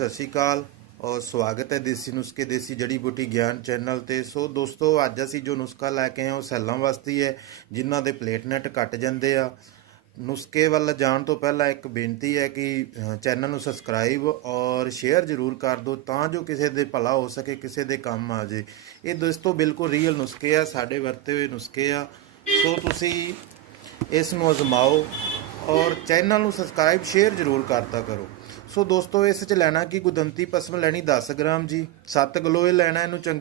ਸਤਿ ਸ਼੍ਰੀ ਅਕਾਲ ਔਰ ਸਵਾਗਤ ਹੈ ਦੇਸੀ ਨੁਸਖੇ ਦੇਸੀ ਜੜੀ ਬੂਟੀ ਗਿਆਨ ਚੈਨਲ ਤੇ। ਸੋ ਦੋਸਤੋ, ਅੱਜ ਅਸੀਂ ਜੋ ਨੁਸਖਾ ਲੈ ਕੇ ਆਏ ਉਹ ਸੈੱਲਾਂ ਵਾਸਤੇ ਹੀ ਹੈ ਜਿਨ੍ਹਾਂ ਦੇ ਪਲੇਟਨੈਟ ਘਟ ਜਾਂਦੇ ਆ। ਨੁਸਖੇ ਵੱਲ ਜਾਣ ਤੋਂ ਪਹਿਲਾਂ ਇੱਕ ਬੇਨਤੀ ਹੈ ਕਿ ਚੈਨਲ ਨੂੰ ਸਬਸਕ੍ਰਾਈਬ ਔਰ ਸ਼ੇਅਰ ਜ਼ਰੂਰ ਕਰ ਦਿਓ ਤਾਂ ਜੋ ਕਿਸੇ ਦੇ ਭਲਾ ਹੋ ਸਕੇ, ਕਿਸੇ ਦੇ ਕੰਮ ਆ ਜੇ। ਇਹ ਦੋਸਤੋ ਬਿਲਕੁਲ ਰੀਅਲ ਨੁਸਖੇ ਆ, ਸਾਡੇ ਵਰਤੇ ਹੋਏ ਨੁਸਖੇ ਆ। ਸੋ ਤੁਸੀਂ ਇਸ ਨੂੰ ਅਜ਼ਮਾਓ ਔਰ ਚੈਨਲ ਨੂੰ ਸਬਸਕ੍ਰਾਈਬ ਸ਼ੇਅਰ ਜ਼ਰੂਰ ਕਰਤਾ ਕਰੋ। ਸੋ ਦੋਸਤੋ, ਇਸ 'ਚ ਲੈਣਾ ਕਿ ਗੁਦੰਤੀ ਪਸਮ ਲੈਣੀ 10 ਗ੍ਰਾਮ ਜੀ, 7 ਗਲੋਏ ਲੈਣਾ। ਇਹਨੂੰ ਚੰਗੀ